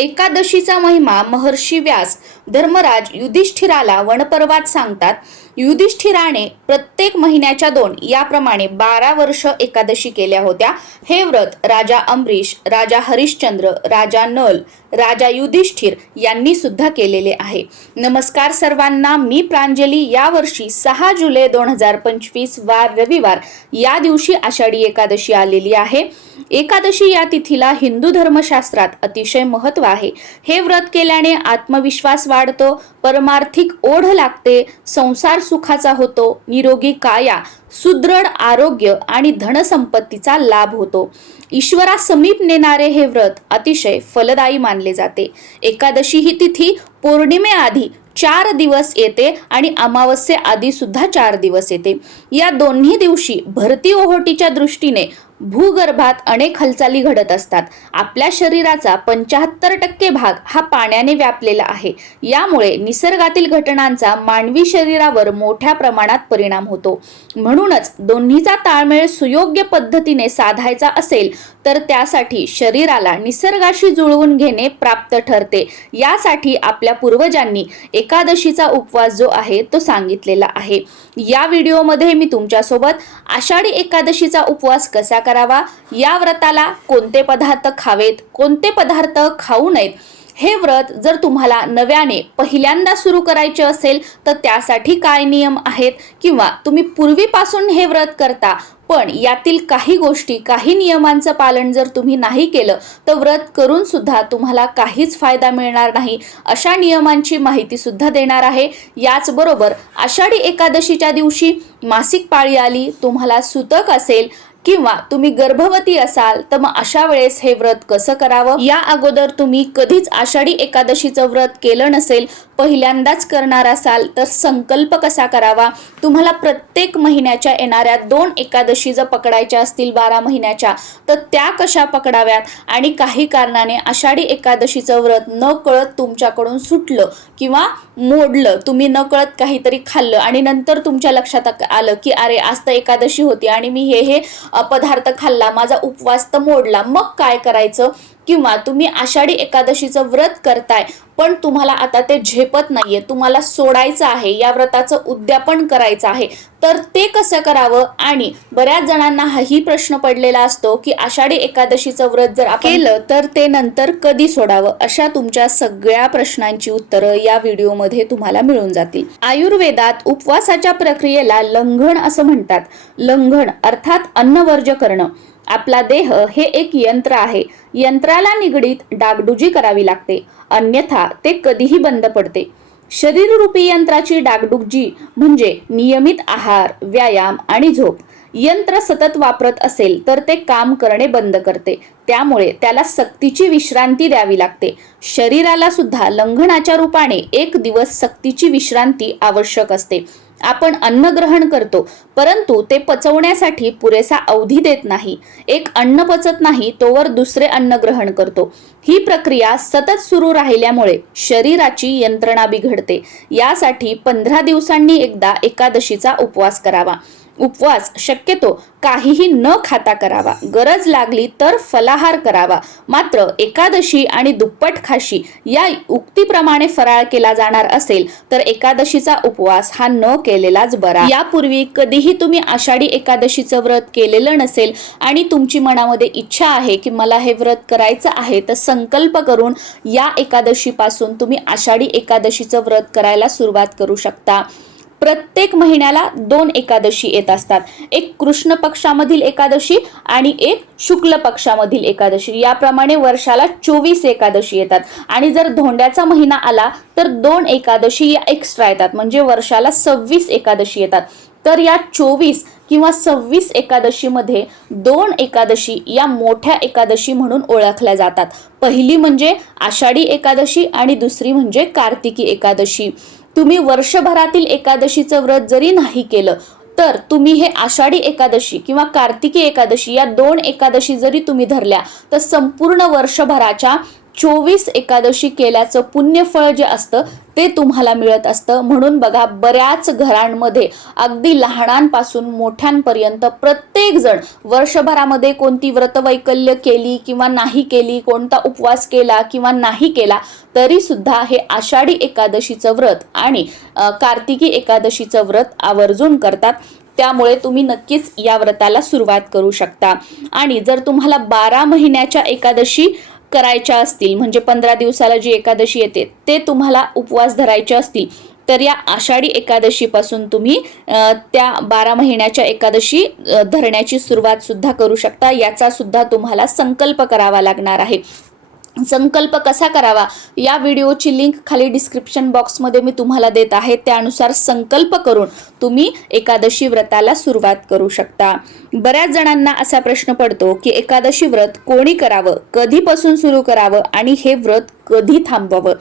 एकादशीचा महिमा महर्षी व्यास धर्मराज युधिष्ठिराला वनपर्वात सांगतात युधिष्ठिराने प्रत्येक प्रत्येक महिन्याच्या दोन याप्रमाणे बारा वर्ष एकादशी केल्या होत्या. हे व्रत राजा अमरीश राजा हरिश्चंद्र राजा नल राजा युधिष्ठिर यांनी सुद्धा केलेले आहे. नमस्कार सर्वांना मी प्रांजली. यावर्षी सहा जुलै दोन हजार पंचवीस वार रविवार या दिवशी आषाढी एकादशी आलेली आहे. एकादशी या तिथीला हिंदू धर्मशास्त्रात अतिशय महत्त्व आहे. हे व्रत केल्याने आत्मविश्वास वाढतो परमार्थिक ओढ लागते संसार सुखाचा होतो निरोगी काया सुदृढ आरोग्य आणि धनसंपत्तीचा लाभ होतो. ईश्वरा समीप नेणारे हे व्रत अतिशय फलदायी मानले जाते. एकादशी ही तिथी पौर्णिमेआधी चार दिवस येते आणि अमावस्ये आधी सुद्धा चार दिवस येते. या दोन्ही दिवशी भरती ओहोटीच्या दृष्टीने भूगर्भात अनेक हालचाली घडत असतात. आपल्या शरीराचा पंचाहत्तर टक्के भाग हा पाण्याने व्यापलेला आहे. यामुळे निसर्गातील घटनांचा मानवी शरीरावर मोठ्या प्रमाणात परिणाम होतो. म्हणूनच दोन्हीचा ताळमेळ सुयोग्य पद्धतीने साधायचा असेल तर त्यासाठी शरीराला निसर्गाशी जुळवून घेणे प्राप्त ठरते. यासाठी आपल्या पूर्वजांनी एकादशीचा उपवास जो आहे तो सांगितलेला आहे. या व्हिडिओमध्ये मी तुमच्यासोबत आषाढी एकादशीचा उपवास कसा करावा. या व्रताला कोणते पदार्थ खावेत कोणते पदार्थ खाऊ नयेत हे व्रत जर तुम्हाला नव्याने पहिल्यांदा सुरू करायचे असेल तर त्यासाठी काय नियम आहेत? किंवा तुम्ही पूर्वीपासून हे व्रत करता पण यातील काही गोष्टी काही नियमांचं पालन जर तुम्ही नाही केलं तर व्रत करून सुद्धा तुम्हाला काहीच फायदा मिळणार नाही. अशा नियमांची माहिती सुद्धा देणार आहे. याचबरोबर आषाढी एकादशीच्या दिवशी मासिक पाळी आली तुम्हाला सुतक असेल किंवा तुम्ही गर्भवती असाल तर मग अशा वेळेस हे व्रत कसं करावं? या अगोदर तुम्ही कधीच आषाढी एकादशीचं व्रत केलं नसेल पहिल्यांदाच करणार असाल तर संकल्प कसा करावा? तुम्हाला प्रत्येक महिन्याच्या येणाऱ्या दोन एकादशी जर पकडायच्या असतील बारा महिन्याच्या तर त्या कशा पकडाव्यात? आणि काही कारणाने आषाढी एकादशीचं व्रत न कळत तुमच्याकडून सुटलं किंवा मोडलं तुम्ही न कळत काहीतरी खाल्लं आणि नंतर तुमच्या लक्षात आलं की अरे आज तर एकादशी होती आणि मी हे हे पदार्थ खाल्ला माझा उपवास तर मोडला. मग काय करायचं? किंवा तुम्ही आषाढी एकादशीचं व्रत करताय पण तुम्हाला आता ते झेपत नाहीये. तुम्हाला सोडायचं आहे या व्रताचं उद्यापन करायचं आहे. तर ते कसं करावं? आणि बऱ्याच जणांना हाही प्रश्न पडलेला असतो की आषाढी एकादशीचं व्रत जर केलं तर ते नंतर कधी सोडावं? अशा तुमच्या सगळ्या प्रश्नांची उत्तरं या व्हिडिओमध्ये तुम्हाला मिळून जातील. आयुर्वेदात उपवासाच्या प्रक्रियेला लंघन असं म्हणतात. लंघन अर्थात अन्नवर्ज करणं. आपला देह हे एक यंत्र आहे. यंत्राला निगडीत डागडुजी करावी लागते. अन्यथा ते कधीही बंद पडते. शरीररूपी यंत्राची डागडुजी म्हणजे नियमित आहार व्यायाम आणि झोप. यंत्र सतत वापरत असेल तर ते काम करणे बंद करते. त्यामुळे त्याला सक्तीची विश्रांती द्यावी लागते. शरीराला सुद्धा लंघनाच्या रूपाने एक दिवस सक्तीची विश्रांती आवश्यक असते. आपण अन्न ग्रहण करतो परंतु ते पचवण्यासाठी पुरेसा अवधी देत नाही. एक अन्न पचत नाही तोवर दुसरे अन्न ग्रहण करतो. ही प्रक्रिया सतत सुरू राहिल्यामुळे शरीराची यंत्रणा बिघडते. यासाठी पंधरा दिवसांनी एकदा एकादशीचा उपवास करावा. उपवास शक्यतो काहीही न खाता करावा. गरज लागली तर फलाहार करावा. मात्र एकादशी आणि दुप्पट खाशी या उक्तीप्रमाणे फराळ केला जाणार असेल तर एकादशीचा उपवास हा न केलेलाच बरा. यापूर्वी कधीही तुम्ही आषाढी एकादशीचं व्रत केलेलं नसेल आणि तुमची मनामध्ये इच्छा आहे की मला हे व्रत करायचं आहे तर संकल्प करून या एकादशीपासून तुम्ही आषाढी एकादशीचं व्रत करायला सुरुवात करू शकता. प्रत्येक महिन्याला दोन एकादशी येत असतात. एक कृष्ण पक्षामधील एकादशी आणि एक शुक्ल पक्षामधील एकादशी. याप्रमाणे वर्षाला चोवीस एकादशी येतात. आणि जर धोंड्याचा महिना आला तर दोन एकादशी या एक्स्ट्रा येतात. म्हणजे वर्षाला सव्वीस एकादशी येतात. तर या चोवीस किंवा सव्वीस एकादशीमध्ये दोन एकादशी या मोठ्या एकादशी म्हणून ओळखल्या जातात. पहिली म्हणजे आषाढी एकादशी आणि दुसरी म्हणजे कार्तिकी एकादशी. तुम्ही वर्षभरातील एकादशीचं व्रत जरी नाही केलं तर तुम्ही हे आषाढी एकादशी किंवा कार्तिकी एकादशी या दोन एकादशी जरी तुम्ही धरल्या तर संपूर्ण वर्षभराच्या चोवीस एकादशी केल्याचं पुण्यफळ जे असतं ते तुम्हाला मिळत असतं. म्हणून बघा बऱ्याच घरांमध्ये अगदी लहानांपासून मोठ्यांपर्यंत प्रत्येक जण वर्षभरामध्ये कोणती व्रतवैकल्य केली किंवा नाही केली कोणता उपवास केला किंवा नाही केला तरी सुद्धा हे आषाढी एकादशीचं व्रत आणि कार्तिकी एकादशीचं व्रत आवर्जून करतात. त्यामुळे तुम्ही नक्कीच या व्रताला सुरुवात करू शकता. आणि जर तुम्हाला बारा महिन्याच्या एकादशी करायच्या असतील म्हणजे पंधरा दिवसाला जी एकादशी येते ते तुम्हाला उपवास धरायचे असतील तर या आषाढी एकादशीपासून तुम्ही त्या बारा महिन्याच्या एकादशी धरण्याची सुरुवात सुद्धा करू शकता. याचा सुद्धा तुम्हाला संकल्प करावा लागणार आहे. संकल्प कसा करावा या व्हिडिओची लिंक खाली डिस्क्रिप्शन बॉक्समध्ये मी तुम्हाला देत आहे. त्यानुसार संकल्प करून तुम्ही एकादशी व्रताला सुरुवात करू शकता. बऱ्याच जणांना असा प्रश्न पडतो की एकादशी व्रत कोणी करावं? कधीपासून सुरू करावं? आणि हे व्रत कधी थांबवावं?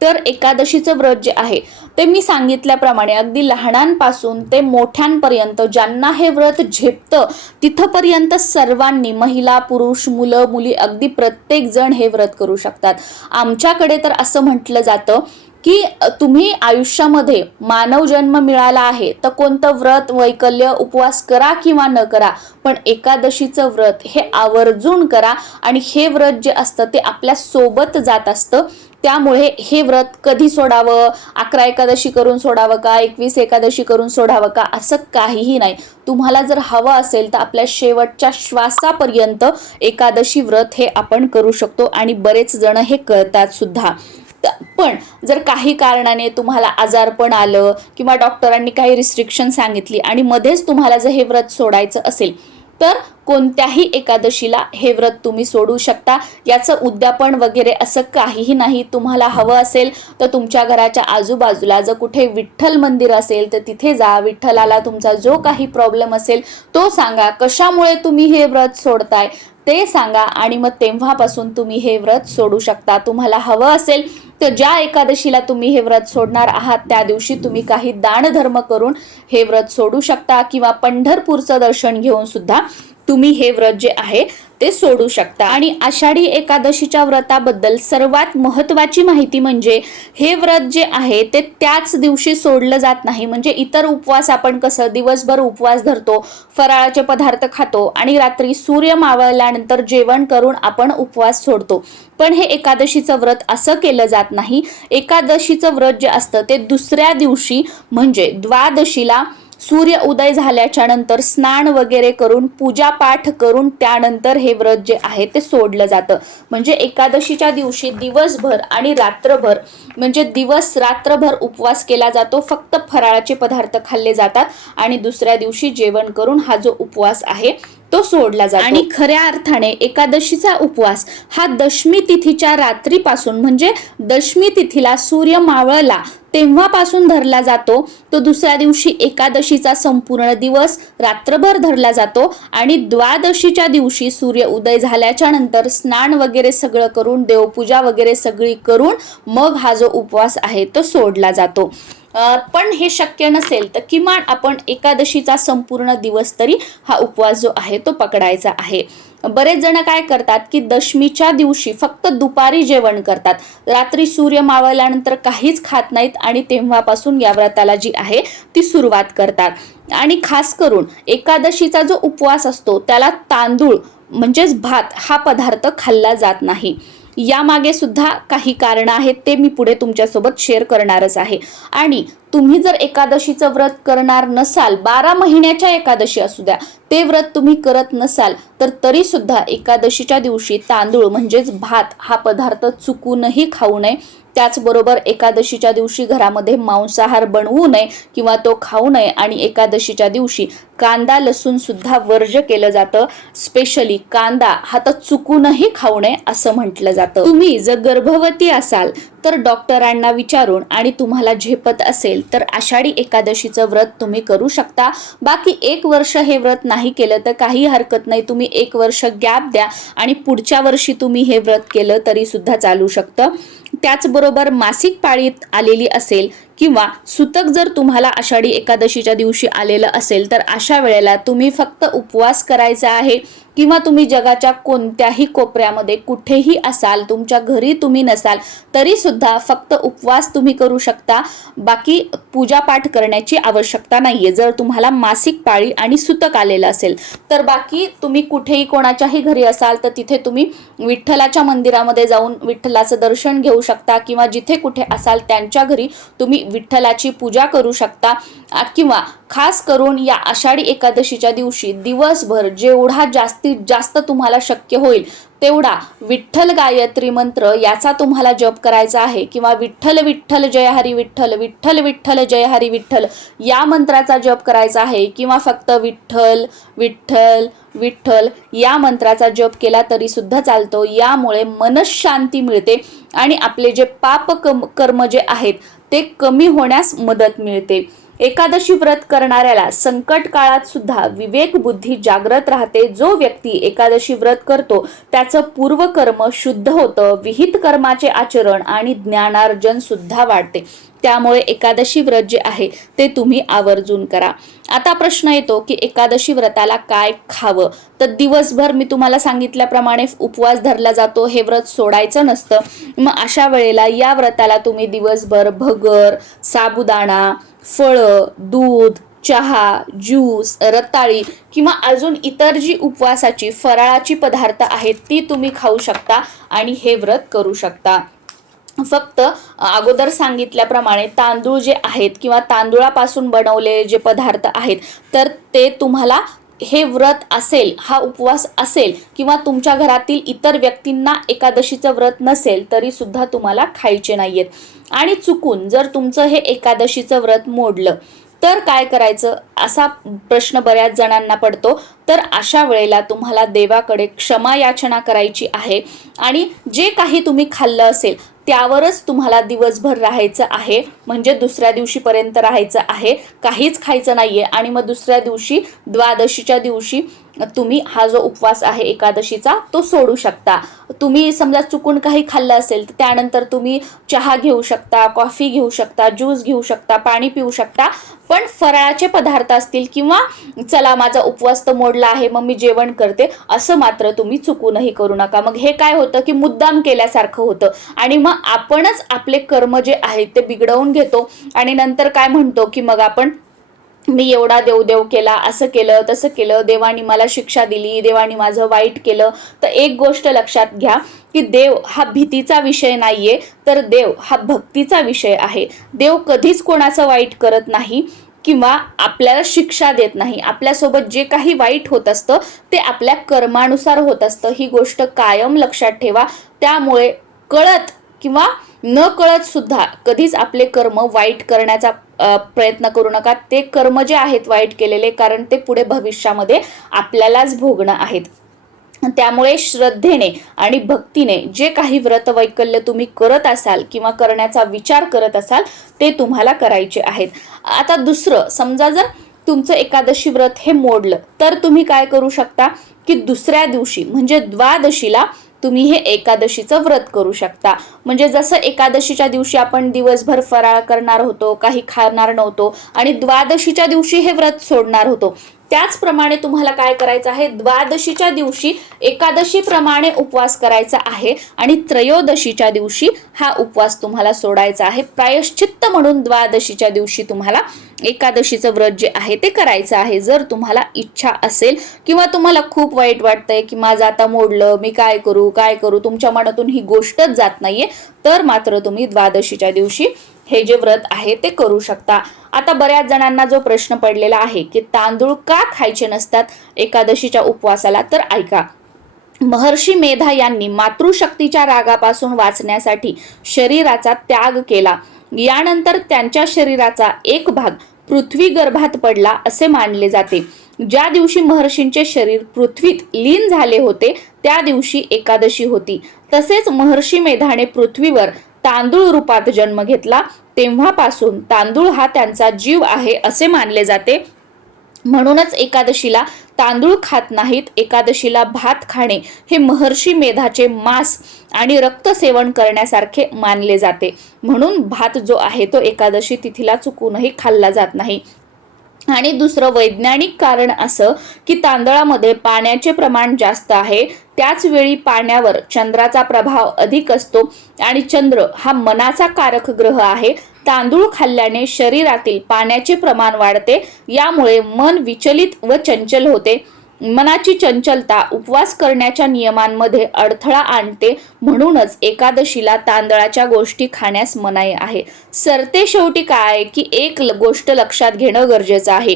तर एकादशीचं व्रत जे आहे ते मी सांगितल्याप्रमाणे अगदी लहानांपासून ते मोठ्यांपर्यंत ज्यांना हे व्रत झेपतं तिथंपर्यंत सर्वांनी महिला पुरुष मुलं मुली अगदी प्रत्येक जण हे व्रत करू शकतात. आमच्याकडे तर असं म्हटलं जातं की तुम्ही आयुष्यामध्ये मानव जन्म मिळाला आहे तर कोणतं व्रत वैकल्य उपवास करा किंवा न करा पण एकादशीचं व्रत हे आवर्जून करा आणि हे व्रत जे असतं ते आपल्यासोबत जात असतं. त्यामुळे हे व्रत कधी सोडावं? अकरा एकादशी करून सोडावं का? एकवीस एकादशी करून सोडावं का? असं काहीही नाही. तुम्हाला जर हवं असेल तर आपल्या शेवटच्या श्वासापर्यंत एकादशी व्रत हे आपण करू शकतो आणि बरेच जण हे करतात सुद्धा. त- पण जर काही कारणाने तुम्हाला आजारपण आलं किंवा डॉक्टरांनी काही रिस्ट्रिक्शन सांगितली आणि मध्येच तुम्हाला जर हे व्रत सोडायचं असेल तर कोणत्याही एकादशीला हे व्रत तुम्ही सोडू शकता. याचं उद्यापन वगैरे असं काहीही नाही. तुम्हाला हवं असेल तर तुमच्या घराच्या आजूबाजूला जर कुठे विठ्ठल मंदिर असेल तर तिथे जा. विठ्ठलाला तुमचा जो काही प्रॉब्लेम असेल तो सांगा. कशामुळे तुम्ही हे व्रत सोडताय? ते सांगा आणि मग तेव्हापासून तुम्ही हे व्रत सोडू शकता. तुम्हाला हवं असेल तर ज्या एकादशीला तुम्ही हे व्रत सोडणार आहात त्या दिवशी तुम्ही काही दानधर्म करून हे व्रत सोडू शकता किंवा पंढरपूरचं दर्शन घेऊन सुद्धा तुम्ही हे व्रत जे आहे ते सोडू शकता. आणि आषाढी एकादशीच्या व्रताबद्दल सर्वात महत्वाची माहिती म्हणजे हे व्रत जे आहे ते त्याच दिवशी सोडलं जात नाही. म्हणजे इतर उपवास आपण कसं दिवसभर उपवास धरतो फराळाचे पदार्थ खातो आणि रात्री सूर्य मावळल्यानंतर जेवण करून आपण उपवास सोडतो. पण हे एकादशीचं व्रत असं केलं जात नाही. एकादशीचं व्रत जे असतं ते दुसऱ्या दिवशी म्हणजे द्वादशीला सूर्य उदय झाल्याच्यानंतर स्नान वगैरे करून पूजापाठ करून त्यानंतर हे व्रत जे आहे ते सोडलं जातं. म्हणजे एकादशीच्या दिवशी दिवसभर आणि रात्रभर म्हणजे दिवस रात्रभर उपवास केला जातो फक्त फराळाचे पदार्थ खाल्ले जातात आणि दुसऱ्या दिवशी जेवण करून हा जो उपवास आहे तो सोडला जातो. आणि खऱ्या अर्थाने एकादशीचा उपवास हा दशमी तिथीच्या रात्रीपासून म्हणजे दशमी तिथीला सूर्य मावळला तेव्हापासून धरला जातो. तो दुसऱ्या दिवशी एकादशीचा संपूर्ण दिवस रात्रभर धरला जातो आणि द्वादशीच्या दिवशी सूर्य उदय झाल्याच्यानंतर स्नान वगैरे सगळं करून देवपूजा वगैरे सगळी करून मग हा जो उपवास आहे तो सोडला जातो. पण हे शक्य नसेल तर किमान आपण एकादशीचा संपूर्ण दिवस तरी हा उपवास जो आहे तो पकडायचा आहे. बरेच जण काय करतात की दशमीच्या दिवशी फक्त दुपारी जेवण करतात. रात्री सूर्य मावळल्यानंतर काहीच खात नाहीत आणि तेव्हापासून या व्रताला जी आहे ती सुरुवात करतात. आणि खास करून एकादशीचा जो उपवास असतो त्याला तांदूळ म्हणजेच भात हा पदार्थ खाल्ला जात नाही. यामागे सुद्धा काही कारणं आहेत ते मी पुढे तुमच्यासोबत शेअर करणारच आहे. आणि तुम्ही जर एकादशीचं व्रत करणार नसाल बारा महिन्याच्या एकादशी असू द्या ते व्रत तुम्ही करत नसाल तर तरी सुद्धा एकादशीच्या दिवशी तांदूळ म्हणजेच भात हा पदार्थ चुकूनही खाऊ नये. त्याचबरोबर एकादशीच्या दिवशी घरामध्ये मांसाहार बनवू नये किंवा तो खाऊ नये आणि एकादशीच्या दिवशी कांदा लसूण सुद्धा वर्ज केलं जातं. स्पेशली कांदा हा तर चुकूनही खाऊ नये असं म्हटलं जातं. तुम्ही जर गर्भवती असाल तर डॉक्टरांना विचारून आणि तुम्हाला झेपत असेल तर आषाढी एकादशीचं व्रत तुम्ही करू शकता. बाकी एक वर्ष हे व्रत नाही केलं तर काही हरकत नाही. तुम्ही एक वर्ष गॅप द्या आणि पुढच्या वर्षी तुम्ही हे व्रत केलं तरी सुद्धा चालू शकतं. त्याचबरोबर मासिक पाळीत आलेली असेल किंवा सुतक जर तुम्हाला आषाढी एकादशीच्या दिवशी आलेलं असेल तर अशा वेळेला तुम्ही फक्त उपवास करायचा आहे. किंवा तुम्ही जगाच्या कोणत्याही कोपऱ्यामध्ये कुठेही असाल तुमच्या घरी तुम्ही नसाल तरी सुद्धा फक्त उपवास तुम्ही करू शकता. बाकी पूजापाठ करण्याची आवश्यकता नाहीये. जर तुम्हाला मासिक पाळी आणि सुतक आलेलं असेल तर बाकी तुम्ही कुठेही कोणाच्याही घरी असाल तर तिथे तुम्ही विठ्ठलाच्या मंदिरामध्ये जाऊन विठ्ठलाचं दर्शन घेऊ शकता किंवा जिथे कुठे असाल त्यांच्या घरी तुम्ही विठ्ठलाची पूजा करू शकता. किंवा खास करून या आषाढी एकादशीच्या दिवशी दिवसभर जेवढा जास्त जास्तीत जास्त तुम्हाला शक्य होईल. तेवढा विठ्ठल गायत्री मंत्र याचा तुम्हाला जप करायचा आहे. किंवा विठ्ठल विठ्ठल जय हरी विठ्ठल विठ्ठल विठ्ठल जय हरी विठ्ठल या मंत्राचा जप करायचा आहे. किंवा फक्त विठ्ठल विठ्ठल विठ्ठल या मंत्राचा जप केला तरी सुद्धा चालतो. यामुळे मनशांती मिळते आणि आपले जे पाप कम कर्म जे आहेत ते कमी होण्यास मदत मिळते. एकादशी व्रत करणाऱ्याला संकट काळात सुद्धा विवेक बुद्धी जागृत राहते. जो व्यक्ती एकादशी व्रत करतो त्याचं पूर्वकर्म शुद्ध होतं विहित कर्माचे आचरण आणि ज्ञानार्जन सुद्धा वाढते. त्यामुळे एकादशी व्रत जे आहे ते तुम्ही आवर्जून करा. आता प्रश्न येतो की एकादशी व्रताला काय खावं? तर दिवसभर मी तुम्हाला सांगितल्याप्रमाणे उपवास धरला जातो हे व्रत सोडायचं नसतं. मग अशा वेळेला या व्रताला तुम्ही दिवसभर भगर साबुदाणा फळं दूध चहा ज्यूस रताळी किंवा अजून इतर जी उपवासाची फराळाची पदार्थ आहेत ती तुम्ही खाऊ शकता आणि हे व्रत करू शकता. फक्त अगोदर सांगितल्याप्रमाणे तांदूळ जे आहेत किंवा तांदूळापासून बनवलेले जे पदार्थ आहेत तर ते तुम्हाला हे व्रत असेल हा उपवास असेल किंवा तुमच्या घरातील इतर व्यक्तींना एकादशीचं व्रत नसेल तरी सुद्धा तुम्हाला खायचे नाहीयेत. आणि चुकून जर तुमचं हे एकादशीचं व्रत मोडलं तर काय करायचं? असा प्रश्न बऱ्याच जणांना पडतो. तर अशा वेळेला तुम्हाला देवाकडे क्षमा याचना करायची आहे. आणि जे काही तुम्ही खाल्लं असेल त्यावरच तुम्हाला दिवसभर राहायचं आहे. म्हणजे दुसऱ्या दिवशीपर्यंत राहायचं आहे. काहीच खायचं नाही आहे आणि मग दुसऱ्या दिवशी द्वादशीच्या दिवशी तुम्ही हा जो उपवास आहे एकादशीचा तो सोडू शकता. तुम्ही समजा चुकून काही खाल्लं असेल तर त्यानंतर तुम्ही चहा घेऊ शकता कॉफी घेऊ शकता ज्यूस घेऊ शकता पाणी पिऊ शकता. पण फराळाचे पदार्थ असतील किंवा चला माझा उपवास तर मोडला आहे मग मी जेवण करते असं मात्र तुम्ही चुकूनही करू नका. मग हे काय होतं की मुद्दाम केल्यासारखं होतं. आणि मग आपणच आपले कर्म जे आहेत ते बिघडवून घेतो. आणि नंतर काय म्हणतो की मग आपण मी एवढा देव देव केला असं केलं तसं केलं देवानी मला शिक्षा दिली देवानी माझं वाईट केलं. तर एक गोष्ट लक्षात घ्या की देव हा भीतीचा विषय नाहीये तर देव हा भक्तीचा विषय आहे. देव कधीच कोणाचं वाईट करत नाही किंवा आपल्याला शिक्षा देत नाही. आपल्यासोबत जे काही वाईट होत असतं ते आपल्या कर्मानुसार होत असतं. ही गोष्ट कायम लक्षात ठेवा. त्यामुळे कळत किंवा न कळत सुद्धा कधीच आपले कर्म वाईट करण्याचा प्रयत्न करू नका. ते कर्म जे आहेत वाईट केलेले कारण ते पुढे भविष्यामध्ये आपल्यालाच भोगणं आहेत. त्यामुळे श्रद्धेने आणि भक्तीने जे काही व्रत वैकल्य तुम्ही करत असाल किंवा करण्याचा विचार करत असाल ते तुम्हाला करायचे आहेत. आता दुसरं समजा जर तुमचं एकादशी व्रत हे मोडलं तर तुम्ही काय करू शकता? की दुसऱ्या दिवशी म्हणजे द्वादशीला तुम्ही हे एकादशीचं व्रत करू शकता. म्हणजे जसं एकादशीच्या दिवशी आपण दिवसभर फराळ करणार होतो काही खाणार नव्हतो आणि द्वादशीच्या दिवशी हे व्रत सोडणार होतो. त्याचप्रमाणे तुम्हाला काय करायचं आहे? द्वादशीच्या दिवशी एकादशीप्रमाणे उपवास करायचा आहे आणि त्रयोदशीच्या दिवशी हा उपवास तुम्हाला सोडायचा आहे. प्रायश्चित्त म्हणून द्वादशीच्या दिवशी तुम्हाला एकादशीचं व्रत जे आहे ते करायचं आहे. जर तुम्हाला इच्छा असेल किंवा तुम्हाला खूप वाईट वाटतंय की माझं आता मोडलं मी काय करू काय करू तुमच्या मनातून ही गोष्टच जात नाहीये तर मात्र तुम्ही द्वादशीच्या दिवशी हे जे व्रत आहे ते करू शकता. आता बऱ्याच जणांना जो प्रश्न पडलेला आहे की तांदूळ का खायचे नसतात एकादशीच्या उपवासाला तर ऐका. महर्षी मेधा यांनी मातृशक्तीच्या रागापासून वाचण्यासाठी शरीराचा त्याग केला. यानंतर त्यांच्या शरीराचा एक भाग पृथ्वी गर्भात पडला असे मानले जाते. ज्या दिवशी महर्षींचे शरीर पृथ्वीत लीन झाले होते त्या दिवशी एकादशी होती. तसेच महर्षी मेधाने पृथ्वीवर तांदूळ रूपात जन्म घेतला. तेव्हापासून तांदूळ हा त्यांचा जीव आहे असे मानले जाते. म्हणूनच एकादशीला तांदूळ खात नाहीत एकादशीला भात खाणे हे महर्षी मेधाचे मांस आणि रक्त सेवन करण्यासारखे मानले जाते. म्हणून भात जो आहे तो एकादशी तिथीला चुकूनही खाल्ला जात नाही. आणि दुसरं वैज्ञानिक कारण असं की तांदळामध्ये पाण्याचे प्रमाण जास्त आहे. त्याच वेळी पाण्यावर चंद्राचा प्रभाव अधिक असतो आणि चंद्र हा मनाचा कारक ग्रह आहे. तांदूळ खाल्ल्याने शरीरातील पाण्याचे प्रमाण वाढते यामुळे मन विचलित व चंचल होते. मनाची चंचलता उपवास करण्याच्या नियमांमध्ये अडथळा आणते म्हणूनच एकादशीला तांदळाच्या गोष्टी खाण्यास मनाई आहे. सरते शेवटी काय? की एक ल- गोष्ट लक्षात घेणं गरजेचं आहे.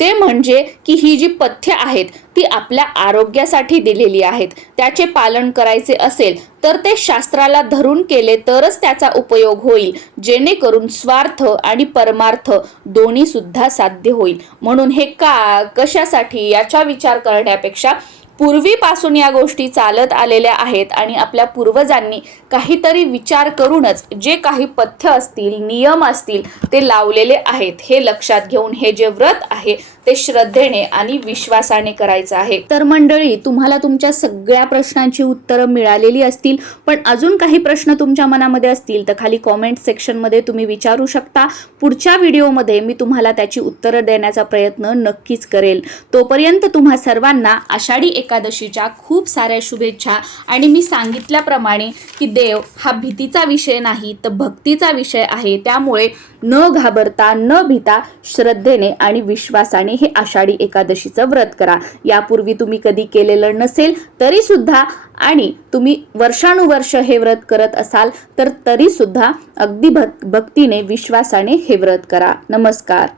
ते म्हणजे की ही जी पथ्य आहेत ती आपल्या आरोग्यासाठी दिलेली आहेत. त्याचे पालन करायचे असेल तर ते शास्त्राला धरून केले तरच त्याचा उपयोग होईल. जेणेकरून स्वार्थ आणि परमार्थ दोन्ही सुद्धा साध्य होईल. म्हणून हे का कशासाठी याचा विचार करण्यापेक्षा पूर्वीपासून या गोष्टी चालत आलेल्या आहेत आणि आपल्या पूर्वजांनी काहीतरी विचार करूनच जे काही पथ्य असतील नियम असतील ते लावलेले आहेत. हे लक्षात घेऊन हे जे व्रत आहे ते श्रद्धेने आणि विश्वासाने करायचं आहे. तर मंडळी तुम्हाला तुमच्या सगळ्या प्रश्नांची उत्तरं मिळालेली असतील पण अजून काही प्रश्न तुमच्या मनामध्ये असतील तर खाली कॉमेंट सेक्शनमध्ये तुम्ही विचारू शकता. पुढच्या व्हिडिओमध्ये मी तुम्हाला त्याची उत्तरं देण्याचा प्रयत्न नक्कीच करेल. तोपर्यंत तुम्हा सर्वांना आषाढी एकादशीच्या खूप साऱ्या शुभेच्छा आणि मी सांगितल्याप्रमाणे की देव हा भीतीचा विषय नाही तर भक्तीचा विषय आहे. त्यामुळे न घाबरता न भीता श्रद्धेने आणि विश्वासाने हे आषाढी एकादशीचं व्रत करा. यापूर्वी तुम्ही कधी केलेलं नसेल तरी सुद्धा आणि तुम्ही वर्षानुवर्ष हे व्रत करत असाल तर तरी सुद्धा अगदी भक्तीने विश्वासाने हे व्रत करा. नमस्कार.